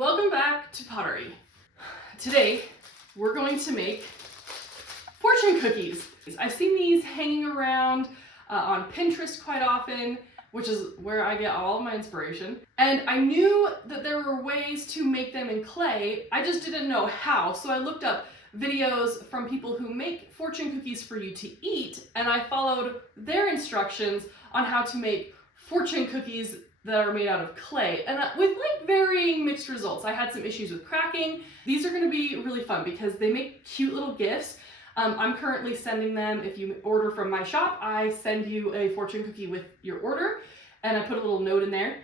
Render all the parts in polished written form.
Welcome back to pottery. Today we're going to make fortune cookies. I've seen these hanging around on Pinterest quite often, which is where I get all of my inspiration. And I knew that there were ways to make them in clay, I just didn't know how. So I looked up videos from people who make fortune cookies for you to eat, and I followed their instructions on how to make fortune cookies that are made out of clay, and with like varying mixed results. I had some issues with cracking. These are going to be really fun because they make cute little gifts. I'm currently sending them. If you order from my shop, I send you a fortune cookie with your order, and I put a little note in there.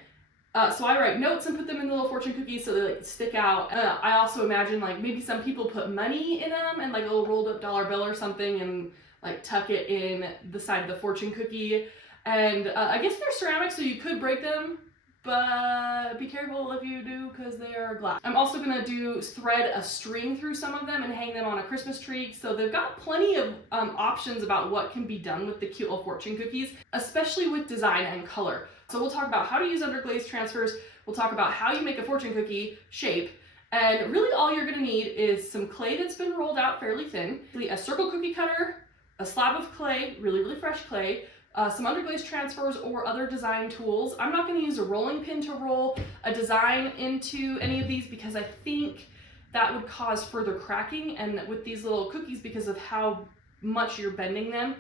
So I write notes and put them in the little fortune cookies so they like stick out. I also imagine like maybe some people put money in them and like a little rolled up dollar bill or something and like tuck it in the side of the fortune cookie. And I guess they're ceramic, so you could break them, but be careful if you do because they are glass. I'm also gonna thread a string through some of them and hang them on a Christmas tree. So they've got plenty of options about what can be done with the cute little fortune cookies, especially with design and color. So we'll talk about how to use under glaze transfers. We'll talk about how you make a fortune cookie shape. And really all you're gonna need is some clay that's been rolled out fairly thin, a circle cookie cutter, a slab of clay, really fresh clay, some underglaze transfers or other design tools. I'm not going to use a rolling pin to roll a design into any of these because I think that would cause further cracking, and with these little cookies, because of how much you're bending them,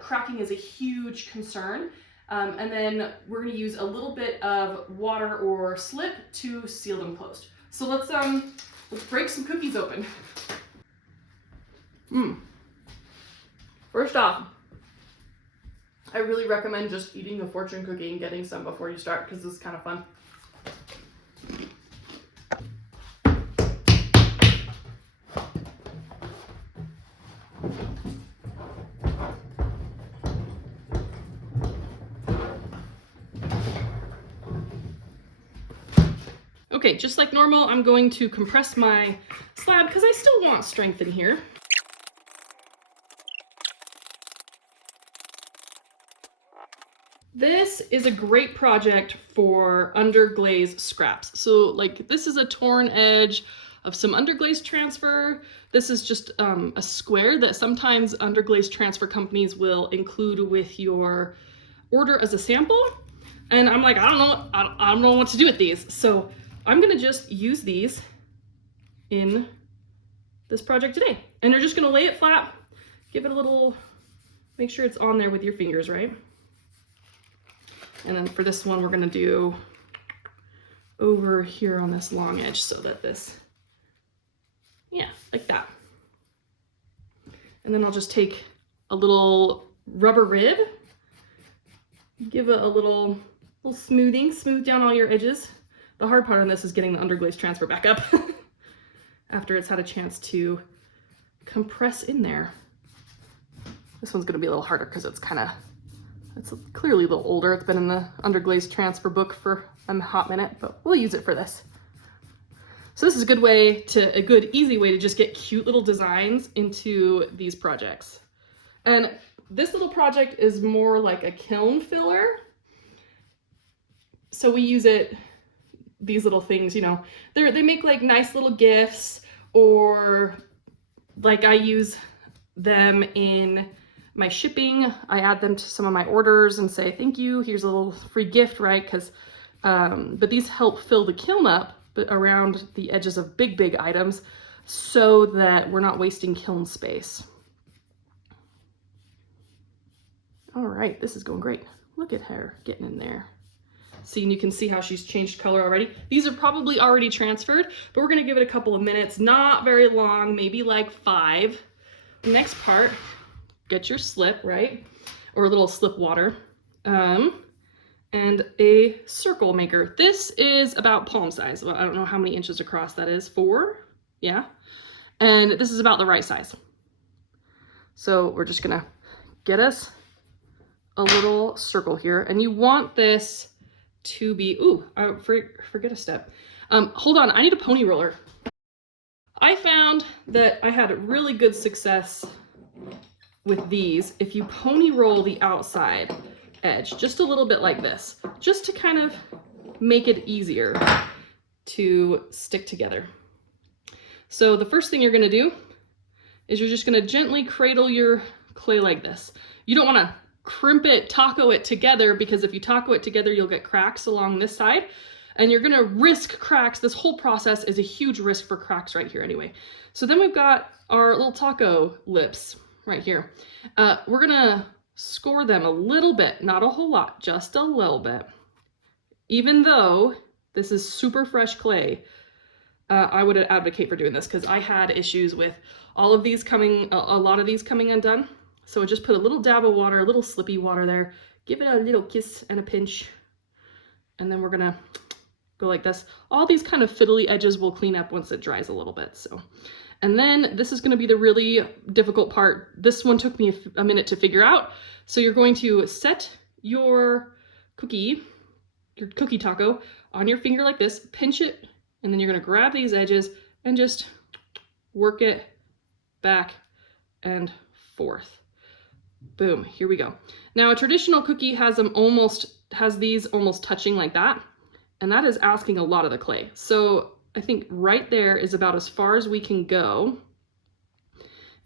cracking is a huge concern. And then we're going to use a little bit of water or slip to seal them closed. So let's break some cookies open. First off, I really recommend just eating a fortune cookie and getting some before you start because this is kind of fun. Okay, just like normal, I'm going to compress my slab because I still want strength in here. This is a great project for underglaze scraps. So like this is a torn edge of some underglaze transfer. This is just a square that sometimes underglaze transfer companies will include with your order as a sample. And I'm like, I don't know what to do with these. So I'm gonna just use these in this project today. And you're just gonna lay it flat, give it a little, make sure it's on there with your fingers, right? And then for this one, we're gonna do over here on this long edge so that this, yeah, like that. And then I'll just take a little rubber rib, give it a little smoothing, smooth down all your edges. The hard part on this is getting the underglaze transfer back up after it's had a chance to compress in there. This one's gonna be a little harder because it's clearly a little older. It's been in the underglaze transfer book for a hot minute, but we'll use it for this. So this is a good easy way to just get cute little designs into these projects. And this little project is more like a kiln filler. So we use these little things, you know, they make like nice little gifts, or like I use them in my shipping. I add them to some of my orders and say, thank you, here's a little free gift, right? Because, but these help fill the kiln up around the edges of big items so that we're not wasting kiln space. All right, this is going great. Look at her getting in there. See, and you can see how she's changed color already. These are probably already transferred, but we're gonna give it a couple of minutes, not very long, maybe like 5. The next part, get your slip, right? Or a little slip water, and a circle maker. This is about palm size. Well, I don't know how many inches across that is, 4, yeah. And this is about the right size. So we're just gonna get us a little circle here, and you want this to be, ooh, I forget a step. Hold on, I need a pony roller. I found that I had really good success with these if you pony roll the outside edge just a little bit like this, just to kind of make it easier to stick together. So the first thing you're gonna do is you're just gonna gently cradle your clay like this. You don't wanna crimp it, taco it together, because if you taco it together, you'll get cracks along this side, and you're gonna risk cracks. This whole process is a huge risk for cracks right here anyway. So then we've got our little taco lips right here. We're gonna score them a little bit, not a whole lot, just a little bit. Even though this is super fresh clay, I would advocate for doing this because I had issues with all of these coming, a lot of these coming undone. So just put a little dab of water, a little slippy water there, give it a little kiss and a pinch, and then we're gonna go like this. All these kind of fiddly edges will clean up once it dries a little bit. So, and then this is gonna be the really difficult part. This one took me a minute to figure out. So you're going to set your cookie taco on your finger like this, pinch it, and then you're gonna grab these edges and just work it back and forth. Boom, here we go. Now a traditional cookie has these almost touching like that, and that is asking a lot of the clay. So I think right there is about as far as we can go.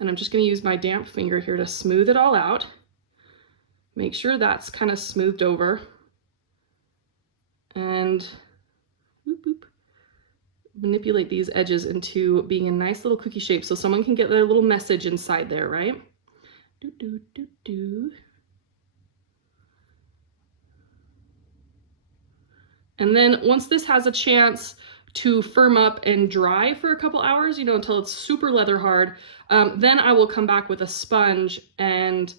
And I'm just gonna use my damp finger here to smooth it all out. Make sure that's kind of smoothed over. And whoop, whoop, manipulate these edges into being a nice little cookie shape so someone can get their little message inside there, right? Do, do, do, do. And then once this has a chance to firm up and dry for a couple hours, you know, until it's super leather hard, then I will come back with a sponge and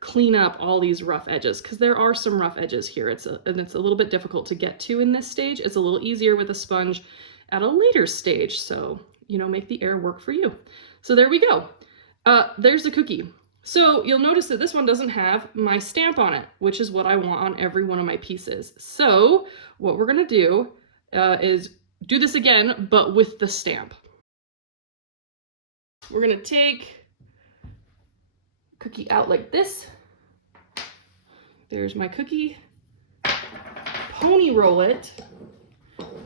clean up all these rough edges, because there are some rough edges here. And it's a little bit difficult to get to in this stage. It's a little easier with a sponge at a later stage. So, you know, make the air work for you. So there we go. There's the cookie. So you'll notice that this one doesn't have my stamp on it, which is what I want on every one of my pieces. So what we're gonna do is do this again, but with the stamp. We're gonna take cookie out like this. There's my cookie. Pony roll it.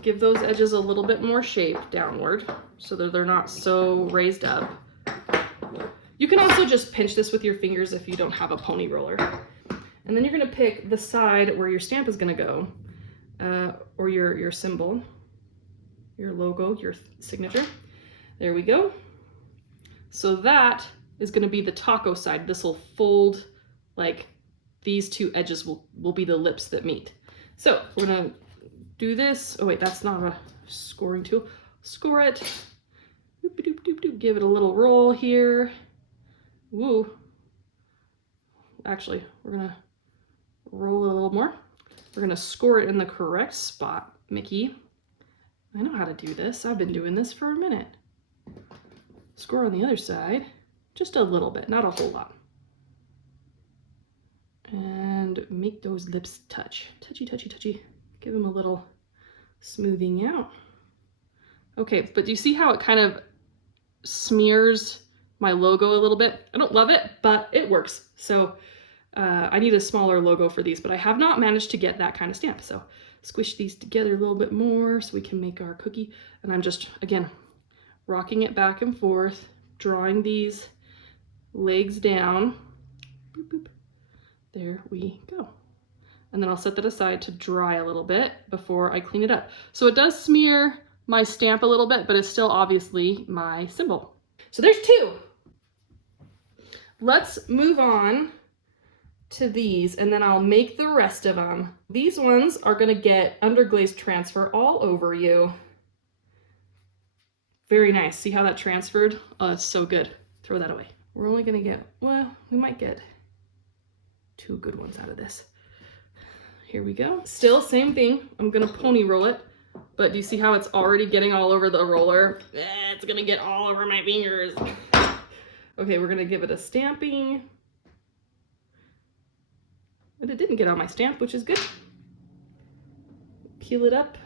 Give those edges a little bit more shape downward so that they're not so raised up. You can also just pinch this with your fingers if you don't have a pony roller. And then you're gonna pick the side where your stamp is gonna go, or your symbol, your logo, your signature. There we go. So that is gonna be the taco side. This will fold, like these two edges will be the lips that meet. So we're gonna do this. Oh wait, that's not a scoring tool. Score it. Doop, doop, doop, doop. Give it a little roll here. Woo. Actually, we're gonna roll it a little more. We're gonna score it in the correct spot. Mickey, I know how to do this. I've been doing this for a minute. Score on the other side, just a little bit, not a whole lot. And make those lips touch. Touchy, touchy, touchy. Give them a little smoothing out. Okay, but do you see how it kind of smears my logo a little bit? I don't love it, but it works. So I need a smaller logo for these, but I have not managed to get that kind of stamp. So squish these together a little bit more so we can make our cookie. And I'm just, again, rocking it back and forth, drawing these legs down. Boop, boop. There we go. And then I'll set that aside to dry a little bit before I clean it up. So it does smear my stamp a little bit, but it's still obviously my symbol. So there's two. Let's move on to these, and then I'll make the rest of them. These ones are gonna get underglaze transfer all over you. Very nice. See how that transferred? Oh, that's so good. Throw that away. We're only gonna get, well, we might get 2 good ones out of this. Here we go. Still same thing. I'm gonna pony roll it, but do you see how it's already getting all over the roller? It's gonna get all over my fingers. Okay, we're gonna give it a stamping. But it didn't get on my stamp, which is good. Peel it up.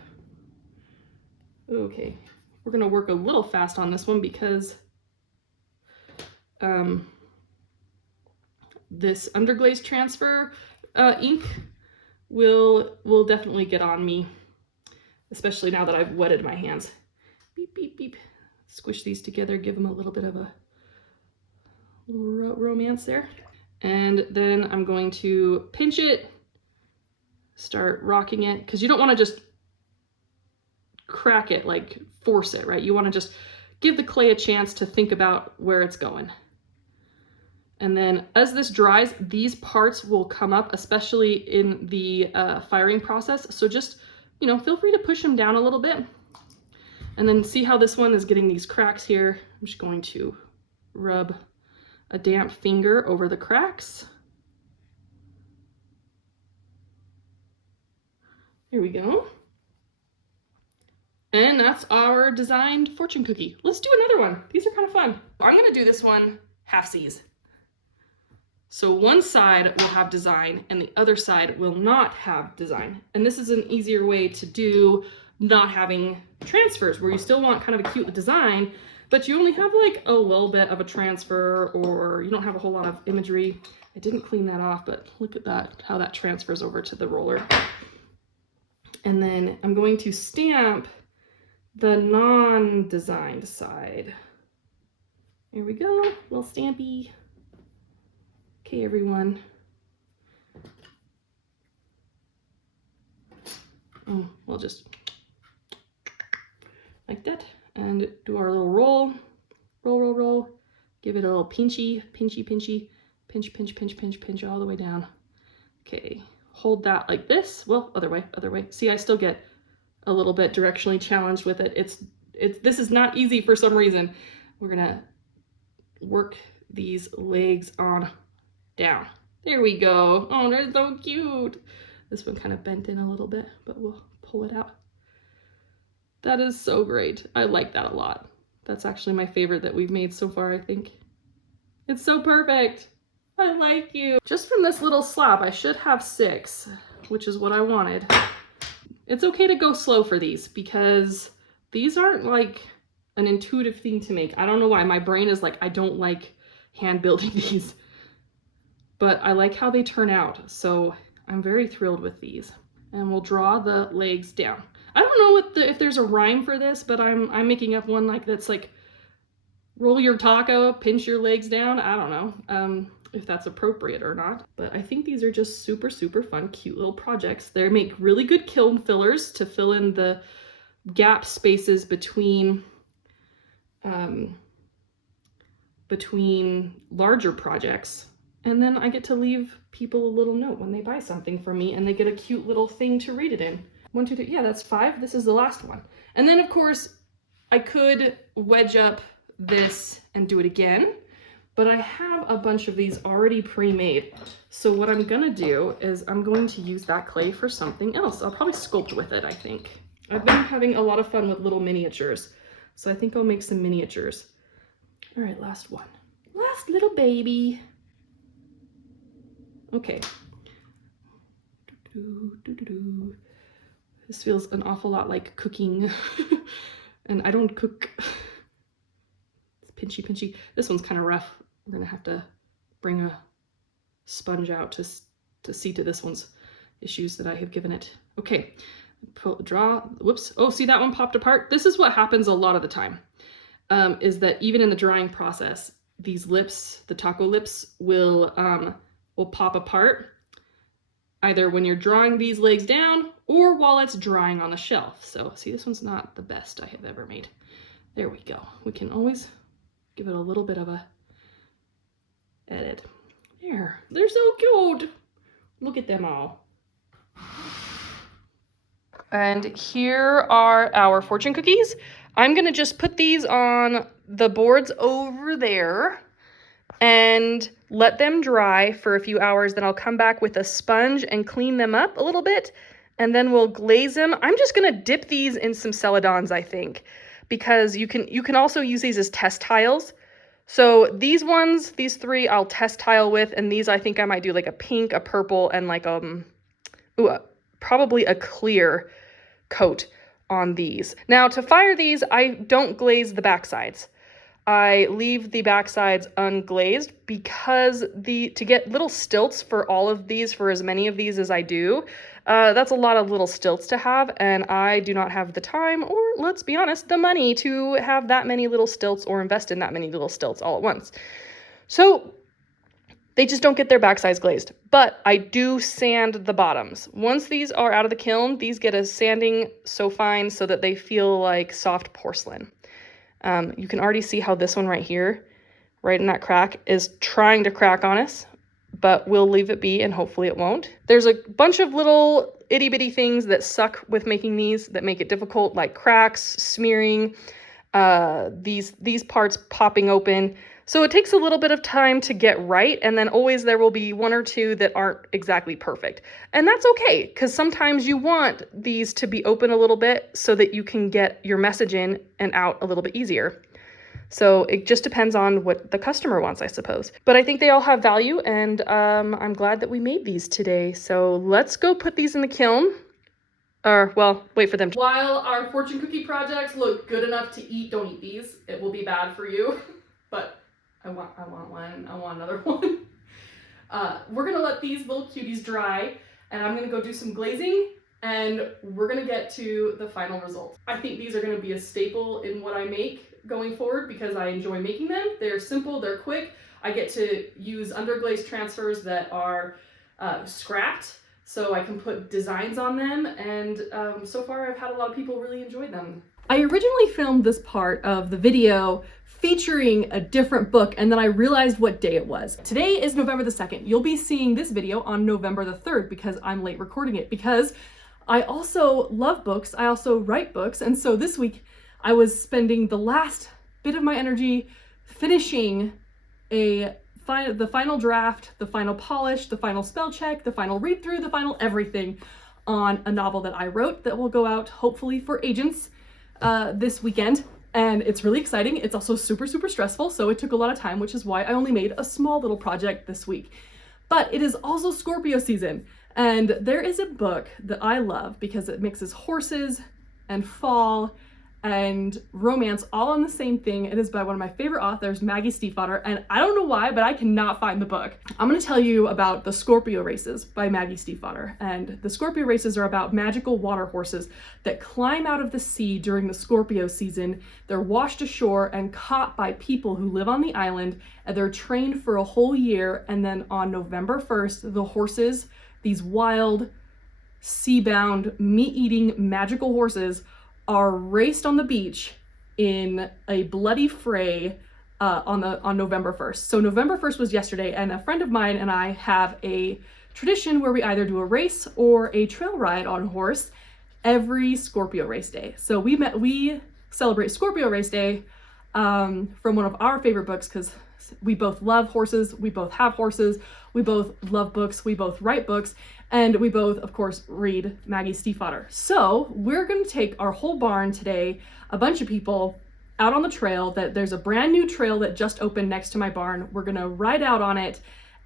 Okay, we're gonna work a little fast on this one because this underglaze transfer ink will definitely get on me, especially now that I've wetted my hands. Beep, beep, beep. Squish these together, give them a little bit of a little romance there. And then I'm going to pinch it, start rocking it, because you don't want to just crack it, like force it, right? You want to just give the clay a chance to think about where it's going. And then as this dries, these parts will come up, especially in the firing process. So just, you know, feel free to push them down a little bit. And then see how this one is getting these cracks here. I'm just going to rub a damp finger over the cracks. Here we go. And that's our designed fortune cookie. Let's do another one. These are kind of fun. I'm gonna do this one halfsies. So one side will have design and the other side will not have design. And this is an easier way to do not having transfers, where you still want kind of a cute design, but you only have like a little bit of a transfer, or you don't have a whole lot of imagery. I didn't clean that off, but look at that, how that transfers over to the roller. And then I'm going to stamp the non-designed side. Here we go, little stampy. Okay, everyone. We'll just like that, and do our little roll, roll, roll, roll. Give it a little pinchy, pinchy, pinchy, pinch, pinch, pinch, pinch, pinch all the way down. Okay, hold that like this. Well, other way, other way. See, I still get a little bit directionally challenged with it. This is not easy for some reason. We're gonna work these legs on down. There we go. Oh, they're so cute. This one kind of bent in a little bit, but we'll pull it out. That is so great. I like that a lot. That's actually my favorite that we've made so far, I think. It's so perfect. I like you. Just from this little slab, I should have 6, which is what I wanted. It's okay to go slow for these because these aren't like an intuitive thing to make. I don't know why. My brain is like, I don't like hand building these, but I like how they turn out. So I'm very thrilled with these. And we'll draw the legs down. I don't know if there's a rhyme for this, but I'm making up one like that's like roll your taco, pinch your legs down. I don't know if that's appropriate or not, but I think these are just super, super fun, cute little projects. They make really good kiln fillers to fill in the gap spaces between larger projects. And then I get to leave people a little note when they buy something from me, and they get a cute little thing to read it in. 1, 2, 3, yeah, that's 5. This is the last one. And then of course I could wedge up this and do it again, but I have a bunch of these already pre-made. So what I'm gonna do is I'm going to use that clay for something else. I'll probably sculpt with it, I think. I've been having a lot of fun with little miniatures, so I think I'll make some miniatures. All right, last one. Last little baby. Okay. This feels an awful lot like cooking, and I don't cook. It's pinchy, pinchy. This one's kind of rough. We're gonna have to bring a sponge out to see to this one's issues that I have given it. Okay, draw, whoops. Oh, see that one popped apart? This is what happens a lot of the time, is that even in the drying process, these lips, the taco lips, will pop apart, either when you're drawing these legs down or while it's drying on the shelf. So see, this one's not the best I have ever made. There we go. We can always give it a little bit of a edit. There, they're so cute. Look at them all. And here are our fortune cookies. I'm gonna just put these on the boards over there and let them dry for a few hours. Then I'll come back with a sponge and clean them up a little bit, and then we'll glaze them. I'm just gonna dip these in some celadons, I think, because you can also use these as test tiles. So these ones, these 3, I'll test tile with, and these I think I might do like a pink, a purple, and like probably a clear coat on these. Now to fire these, I don't glaze the back sides. I leave the back sides unglazed because to get little stilts for all of these, for as many of these as I do, that's a lot of little stilts to have, and I do not have the time, or let's be honest, the money to have that many little stilts or invest in that many little stilts all at once. So they just don't get their backsides glazed, but I do sand the bottoms. Once these are out of the kiln, these get a sanding so fine so that they feel like soft porcelain. You can already see how this one right here, right in that crack, is trying to crack on us, but we'll leave it be and hopefully it won't. There's a bunch of little itty bitty things that suck with making these that make it difficult, like cracks, smearing, these parts popping open. So it takes a little bit of time to get right, and then always there will be one or two that aren't exactly perfect. And that's okay, because sometimes you want these to be open a little bit so that you can get your message in and out a little bit easier. So it just depends on what the customer wants, I suppose. But I think they all have value, and I'm glad that we made these today. So let's go put these in the kiln. Or, well, wait for them to... While our fortune cookie projects look good enough to eat, don't eat these. It will be bad for you. But I want one. I want another one. We're gonna let these little cuties dry, and I'm gonna go do some glazing, and we're gonna get to the final result. I think these are gonna be a staple in what I make going forward because I enjoy making them. They're simple, they're quick. I get to use underglaze transfers that are scrapped, so I can put designs on them, and so far I've had a lot of people really enjoy them. I originally filmed this part of the video featuring a different book, and then I realized what day it was. Today is November the 2nd. You'll be seeing this video on November the 3rd because I'm late recording it, because I also love books, I also write books, and so this week I was spending the last bit of my energy finishing the final draft, the final polish, the final spell check, the final read through, the final everything on a novel that I wrote that will go out hopefully for agents this weekend. And it's really exciting. It's also super, super stressful. So it took a lot of time, which is why I only made a small little project this week. But it is also Scorpio season. And there is a book that I love because it mixes horses and fall and romance all on the same thing. It is by one of my favorite authors, Maggie Stiefvater, and I don't know why, but I cannot find the book. I'm going to tell you about the Scorpio Races by Maggie Stiefvater, and the Scorpio Races are about magical water horses that climb out of the sea during the Scorpio season. They're washed ashore and caught by people who live on the island, and they're trained for a whole year, and then on November 1st, the horses, these wild, sea-bound, meat-eating magical horses, are raced on the beach in a bloody fray on November 1st. So November 1st was yesterday, and a friend of mine and I have a tradition where we either do a race or a trail ride on horse every Scorpio Race Day. So we celebrate Scorpio Race Day from one of our favorite books, because we both love horses, we both have horses, we both love books, we both write books, and we both, of course, read Maggie Stiefvater. So we're going to take our whole barn today, a bunch of people, out on the trail. There's a brand new trail that just opened next to my barn. We're going to ride out on it,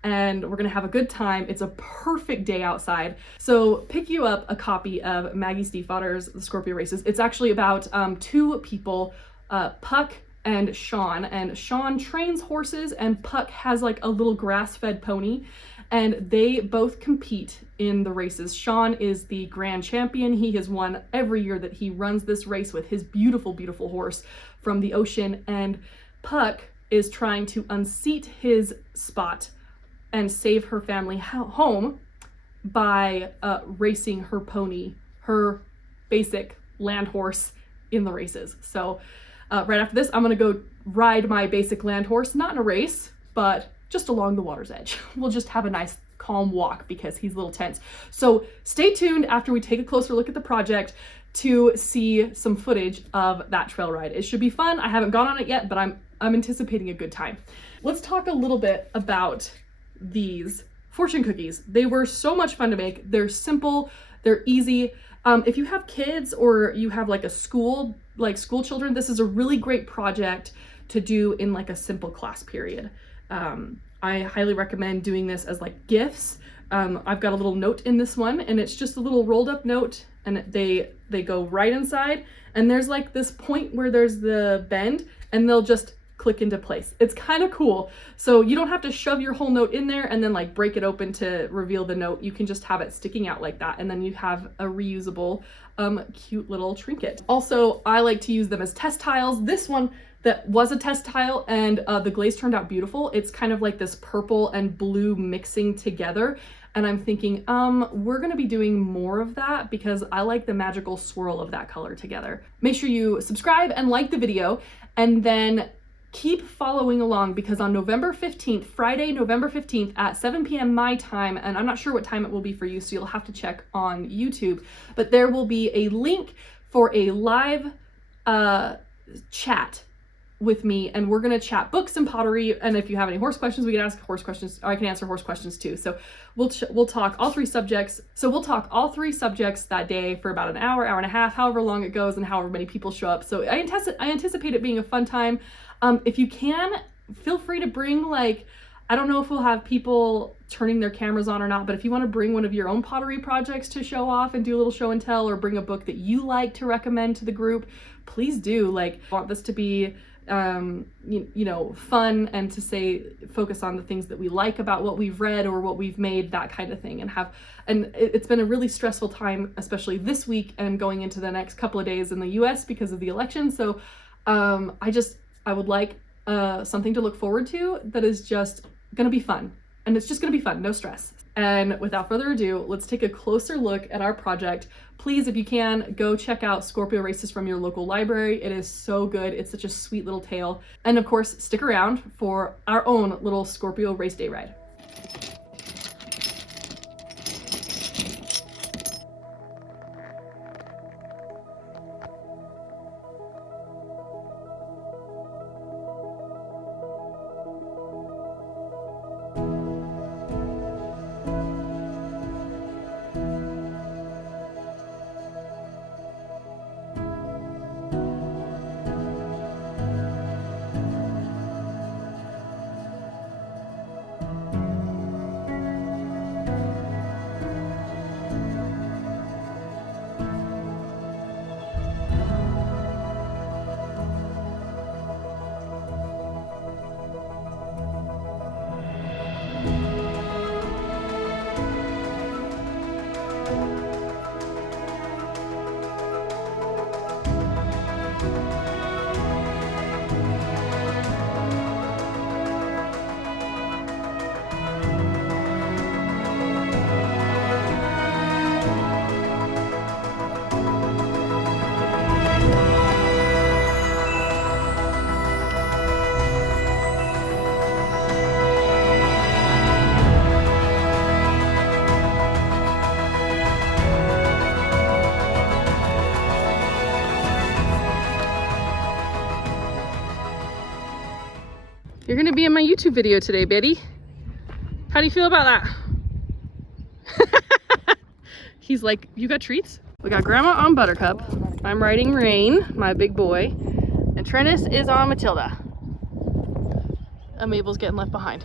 and we're going to have a good time. It's a perfect day outside. So pick you up a copy of Maggie Stiefvater's The Scorpio Races. It's actually about two people, Puck and Sean trains horses, and Puck has like a little grass-fed pony, and they both compete in the races. Sean is the grand champion. He has won every year that he runs this race with his beautiful, beautiful horse from the ocean, and Puck is trying to unseat his spot and save her family home by racing her pony, her basic land horse, in the races. So right after this, I'm gonna go ride my basic land horse, not in a race, but just along the water's edge. We'll just have a nice calm walk because he's a little tense. So stay tuned after we take a closer look at the project to see some footage of that trail ride. It should be fun. I haven't gone on it yet, but I'm anticipating a good time. Let's talk a little bit about these fortune cookies. They were so much fun to make. They're simple, they're easy. If you have kids or you have like school children, this is a really great project to do in like a simple class period. I highly recommend doing this as like gifts. I've got a little note in this one, and it's just a little rolled up note, and they go right inside, and there's like this point where there's the bend, and they'll just click into place. It's kind of cool. So you don't have to shove your whole note in there and then like break it open to reveal the note. You can just have it sticking out like that, and then you have a reusable cute little trinket. Also, I like to use them as test tiles. This one that was a test tile, and the glaze turned out beautiful. It's kind of like this purple and blue mixing together, and I'm thinking we're gonna be doing more of that because I like the magical swirl of that color together. Make sure you subscribe and like the video, and then keep following along, because on November 15th, Friday, November 15th at 7 p.m. my time, and I'm not sure what time it will be for you, so you'll have to check on YouTube, but there will be a link for a live chat with me, and we're gonna chat books and pottery, and if you have any horse questions, we can ask horse questions, or I can answer horse questions too. So we'll talk all three subjects. So we'll talk all three subjects that day for about an hour, hour and a half, however long it goes and however many people show up. So I anticipate it being a fun time. If you can, feel free to bring, like, I don't know if we'll have people turning their cameras on or not, but if you want to bring one of your own pottery projects to show off and do a little show and tell, or bring a book that you like to recommend to the group, please do. Like, I want this to be you know, fun, and to focus on the things that we like about what we've read or what we've made, that kind of thing. And it's been a really stressful time, especially this week and going into the next couple of days in the US because of the election. So I would like something to look forward to that is just gonna be fun, and it's just gonna be fun, no stress. And without further ado, let's take a closer look at our project. Please, if you can, go check out Scorpio Races from your local library. It is so good. It's such a sweet little tale. And of course, stick around for our own little Scorpio race day ride. You're gonna be in my YouTube video today, Betty. How do you feel about that? He's like, you got treats? We got Grandma on Buttercup. I'm riding Rain, my big boy. And Trennis is on Matilda. And Mabel's getting left behind.